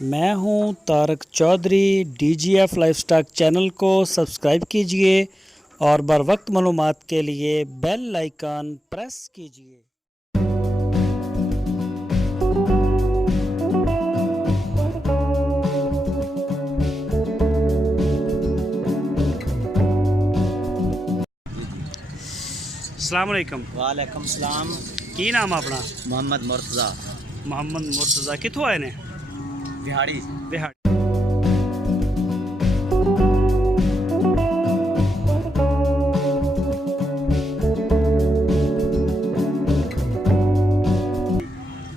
मैं हूं Tarak Chaudhary. DGF lifestyle channel को सब्सक्राइब कीजिए और बर वक्त मालूमात के लिए बेल आइकन प्रेस कीजिए। अस्सलाम वालेकुम। वालेकुम सलाम। की नाम अपना? मोहम्मद मुर्तज़ा। मोहम्मद मुर्तज़ा। कित्थों आए ने? बिहाड़ी। बिहाड़ी।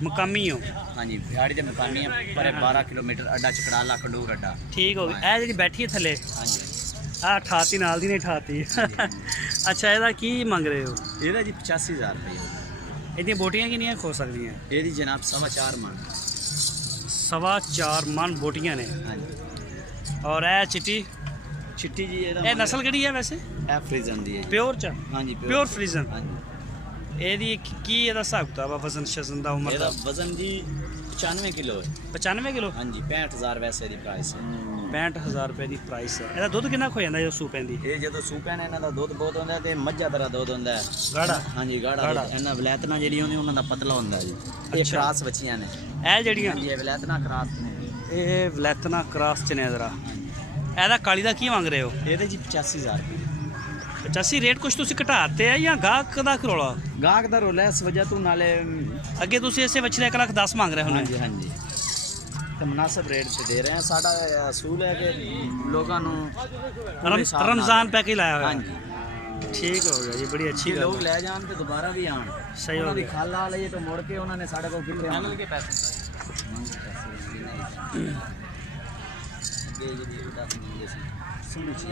मुकामी हो? हाँ जी, बिहाड़ी के मुकामी पर 12 किलोमीटर अड्डा चकड़ाला खंडूर अड्डा। ठीक हो गया। जी बैठी है थले हाँ जी अठाती नाल दी नहीं अठाती। अच्छा ਇਹਦਾ ਕੀ ਮੰਗ ਰਹੇ ਹੋ? ਇਹਦਾ ਜੀ 85000 रुपये। ਇਹਦੀਆਂ ਬੋਟੀਆਂ ਕਿੰਨੀਆਂ ਖੋ ਸਕਦੀਆਂ? ਇਹਦੀ ਜਨਾਬ 4.5 मन। 4.5 मन ਬੋਟੀਆਂ ਨੇ। हाँ जी। ਔਰ ਇਹ ਚਿੱਟੀ चिट्टी जी ਇਹ ਨਸਲ ਕਿਹੜੀ ਹੈ ਵੈਸੇ? ਇਹ ਫਰੀਜ਼ਨ ਦੀ ਹੈ ਜੀ। ਪਿਓਰ ਚ? हाँ जी ਪਿਓਰ ਫਰੀਜ਼ਨ। हाँ जी। ਇਹਦੀ ਕੀ ਇਹਦਾ ਹਿਸਾਬ ਕਿਤਾਬ ਆ ਵਜ਼ਨ ਸ਼ਜ਼ਨ ਦਾ ਉਮਰ ਇਹਦਾ ਦਾ? ਵਜ਼ਨ ਜੀ 95 किलो है। 95 ਕਿਲੋ? हाँ जी, 65000 ਵੈਸੇ ਦੀ ਪ੍ਰਾਈਸ ਹੈ। 65000 ਰੁਪਏ ਦੀ ਪ੍ਰਾਈਸ ਹੈ। ਇਹਦਾ ਦੁੱਧ ਕਿੰਨਾ ਖੋ ਜਾਂਦਾ ਜਦੋਂ ਸੂ ਪੈਂਦੀ? ਇਹ ਜਦੋਂ ਸੂ ਪੈਣਾ ਇਹਨਾਂ ਦਾ ਦੁੱਧ ਬਹੁਤ ਹੁੰਦਾ ਤੇ ਮੱਝਾਂ ਦਾ ਦੁੱਧ ਹੁੰਦਾ ਹੈ ਗਾੜਾ? हाँ जी ਗਾੜਾ ਗਾੜਾ। ਦੁੱਧ। ਇਹਨਾਂ ਵਲੈਤਨਾ ਜਿਹੜੀ ਹੁੰਦੀ ਉਹਨਾਂ ਦਾ ਪਤਲਾ ਹੁੰਦਾ ਜੀ। ਇਹ ਅੱਛਾ। ਕਰਾਸ ਬੱਚੀਆਂ ਨੇ। ਇਹ ਜਿਹੜੀਆਂ ਹਾਂਜੀ, ਇਹ ਵਲੈਤਨਾ ਕਰਾਸ ਨੇ। ਇਹ ਵਲੈਤਨਾ ਕ੍ਰਾਸ ਚ ਨੇ ਜ਼ਰਾ। ਇਹਦਾ ਕਾਲੀ ਦਾ ਕੀ ਮੰਗ ਰਹੇ ਹੋ? ਇਹਦੇ ਜੀ 85000 ਰੁਪਏ। 85 ਰੇਟ ਕੁਛ ਤੁਸੀਂ ਘਟਾਤੇ ਆ ਜਾਂ ਗਾਹਕ ਦਾ ਕਰੋਲਾ? ਗਾਹਕ ਦਾ ਰੋਲਾ ਇਸ ਵਜ੍ਹਾ ਤੋਂ ਨਾਲੇ ਅੱਗੇ ਤੁਸੀਂ ਇਸੇ ਬੱਚੇ ਦਾ 1,10,000 ਮੰਗ ਰਹੇ ਹੋ? ਹਾਂਜੀ ਹਾਂਜੀ, ਤੇ ਮੁਨਾਸਬ ਰੇਟ ਤੇ ਦੇ ਰਹੇ ਹਾਂ। ਸਾਡਾ ਅਸੂਲ ਹੈ ਕਿ ਲੋਕਾਂ ਨੂੰ रमज़ान पैकेज लाया हुआ है। ਹਾਂਜੀ, ठीक हो गया, ये बड़ी अच्छी ਜੇ गल लोग है। ਲੈ ਜਾਣ ਤੇ ਦੁਬਾਰਾ ਵੀ ਆਣ। सही हो ਉਹਨਾਂ ਦੀ गया। ਖਾਲਾ ਲਈਏ ਤਾਂ ਮੁੜ ਕੇ ਉਹਨਾਂ ਨੇ ਸਾਡੇ ਕੋਲ ਕਿੱਥੇ ਆਉਣਾ? ਮੰਗ ਕੇ ਪੈਸੇ ਅੱਗੇ ਜਿਹੜੀ ਉਹਦਾ ਮੰਗੇ ਸੀ ਸੁਣੀ ਸੀ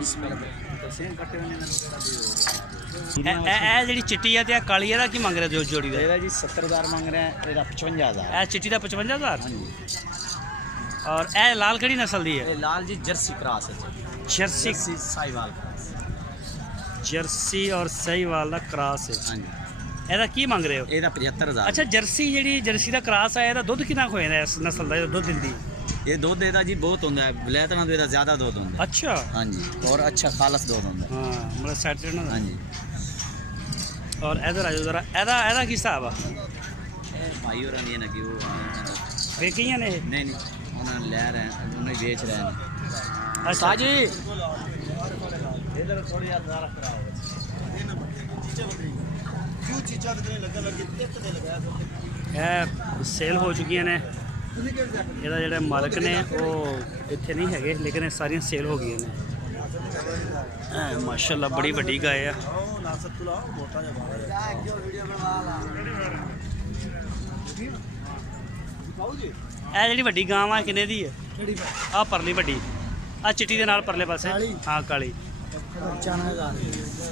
ਇਸ ਮੇਰਾ ਤਾਂ ਸੇਮ ਕੱਟੇ ਹੋਏ ਨੇ ਨਾ ਇਹ ਜਿਹੜੀ ਚਿੱਟੀ ਆ ਤੇ ਆ ਕਾਲੀ ਇਹਦਾ ਕੀ ਮੰਗ ਰਹੇ ਹੋ ਜੋੜੀ ਦਾ? ਇਹਦਾ ਜੀ 70000 ਮੰਗ ਰਹੇ ਆ। ਇਹਦਾ 55000। ਇਹ ਚਿੱਟੀ ਦਾ 55,000 ਹਾਂਜੀ। ਔਰ ਇਹ ਲਾਲ ਕਿਹੜੀ ਨਸਲ ਦੀ ਹੈ? ਇਹ ਲਾਲ ਜੀ ਜਰਸੀ ਕ੍ਰਾਸ ਹੈ। Jersey. Jersey Sahiwal cross. Jersey ਔਰ ਸਹੀਵਾਲ ਦਾ ਕ੍ਰਾਸ ਹੈ। ਹਾਂਜੀ। ਇਹਦਾ ਕੀ ਮੰਗ ਰਹੇ ਹੋ? ਇਹਦਾ 75000। ਅੱਛਾ, ਜਰਸੀ ਦਾ ਕ੍ਰਾਸ ਹੈ, ਇਹਦਾ ਦੁੱਧ ਕਿੰਨਾ ਹੋ ਜਾਂਦਾ ਇਸ ਨਸਲ ਦਾ? ਇਹਦਾ ਦੁੱਧ ਦਿੰਦੀ? ਇਹ ਦੁੱਧ ਇਹਦਾ ਜੀ ਬਹੁਤ ਹੁੰਦਾ ਹੈ। ਵਲੈਤਨਾ ਤੋਂ ਇਹਦਾ ਜ਼ਿਆਦਾ ਦੁੱਧ ਹੁੰਦਾ ਹੈ। ਅੱਛਾ। ਹਾਂਜੀ, ਔਰ ਅੱਛਾ ਖਾਲਸ ਦੁੱਧ ਹੁੰਦਾ ਹੈ। ਹਾਂ, ਮਤਲਬ ਸੈਟਰਡ ਨਾ। ਹਾਂਜੀ। ਔਰ ਇਧਰ ਆ ਜਾਓ ਜ਼ਰਾ। ਇਹਦਾ ਕੀ ਹਿਸਾਬ ਆ? ਇਹ ਭਾਈ ਹੋਰਾਂ ਦੀ ਨਾ ਕਿ ਉਹ ਵੇਚੀਆਂ ਨੇ ਇਹ? ਨਹੀਂ ਨਹੀਂ, ਉਹਨਾਂ ਨੇ ਲੈ ਰਹੇ ਹਨ, ਉਹਨਾਂ ਹੀ ਵੇਚ ਰਹੇ ਨੇ। ਅੱਛਾ ਜੀ। ਇਧਰ ਥੋੜੀ ਜਿਹਾ ਜ਼ਾਰਾ ਖਰਾਬ ਇਹ ਸੇਲ ਹੋ ਚੁੱਕੀਆਂ ਨੇ। ਇਹਦਾ ਜਿਹੜੇ ਮਾਲਕ ਨੇ ਉਹ ਇੱਥੇ ਨਹੀਂ ਹੈਗੇ, ਲੇਕਿਨ ਇਹ ਸਾਰੀਆਂ ਸੇਲ ਹੋ ਗਈਆਂ ਨੇ। ਮਾਸ਼ਾਅੱਲਾ ਬੜੀ ਵੱਡੀ ਗਾय ਆ। ਇਹ ਜਿਹੜੀ ਵੱਡੀ ਗਾਂ ਆ ਕਿੰਨੇ ਦੀ ਹੈ? ਆਹ ਪਰਲੀ ਵੱਡੀ, ਆਹ ਚਿੱਟੀ ਦੇ ਨਾਲ ਪਰਲੇ ਪਾਸੇ। ਹਾਂ ਕਾਲੀ। 95,000।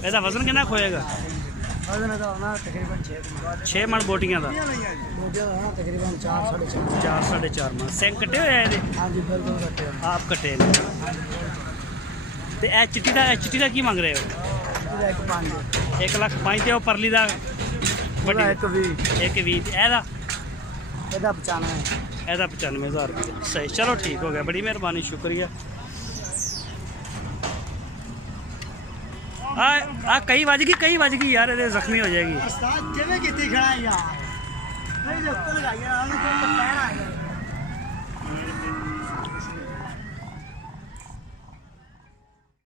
ਇਹਦਾ ਵਜ਼ਨ ਕਿੰਨਾ ਹੋਏਗਾ? ਵਜ਼ਨ ਦਾ ਹੋਣਾ ਤਕਰੀਬਨ 6 ਮਣ ਬੋਟੀਆਂ ਦਾ। ਤਕਰੀਬਨ 4.5 4.5 ਮਣ। ਸਿੰਘ ਕੱਟੇ ਹੋਏ ਆ ਇਹਦੇ? ਹਾਂਜੀ, ਬਿਲਕੁਲ ਕੱਟੇ ਆਪ ਕੱਟੇ ਨੇ। ਤੇ ਇਹ ਚਿੱਟੀ ਦਾ ਕੀ ਮੰਗ ਰਹੇ ਹੋ? 1,05,000 ਤੇ ਉਹ ਪਰਲੀ ਦਾ ਵੱਡੀ 1,20,000। ਇਹਦਾ 95। ਇਹਦਾ 95,000 ਰੁਪਏ। ਸਹੀ, ਚਲੋ ਠੀਕ ਹੋ ਗਿਆ, ਬੜੀ ਮਿਹਰਬਾਨੀ, ਸ਼ੁਕਰੀਆ। ਆ ਕਈ ਵੱਜ ਗਈ ਯਾਰ, ਇਹਦੇ ਜ਼ਖਮੀ ਹੋ ਜਾਏਗੀ। ਉਸਤਾਦ ਜਿਵੇਂ ਕੀਤੀ ਖੜਾ ਯਾਰ। ਨਹੀਂ ਉੱਤੇ ਲਗਾਈਆਂ ਉਹਨੂੰ ਕੋਈ ਪੈਰ ਆ ਗਿਆ।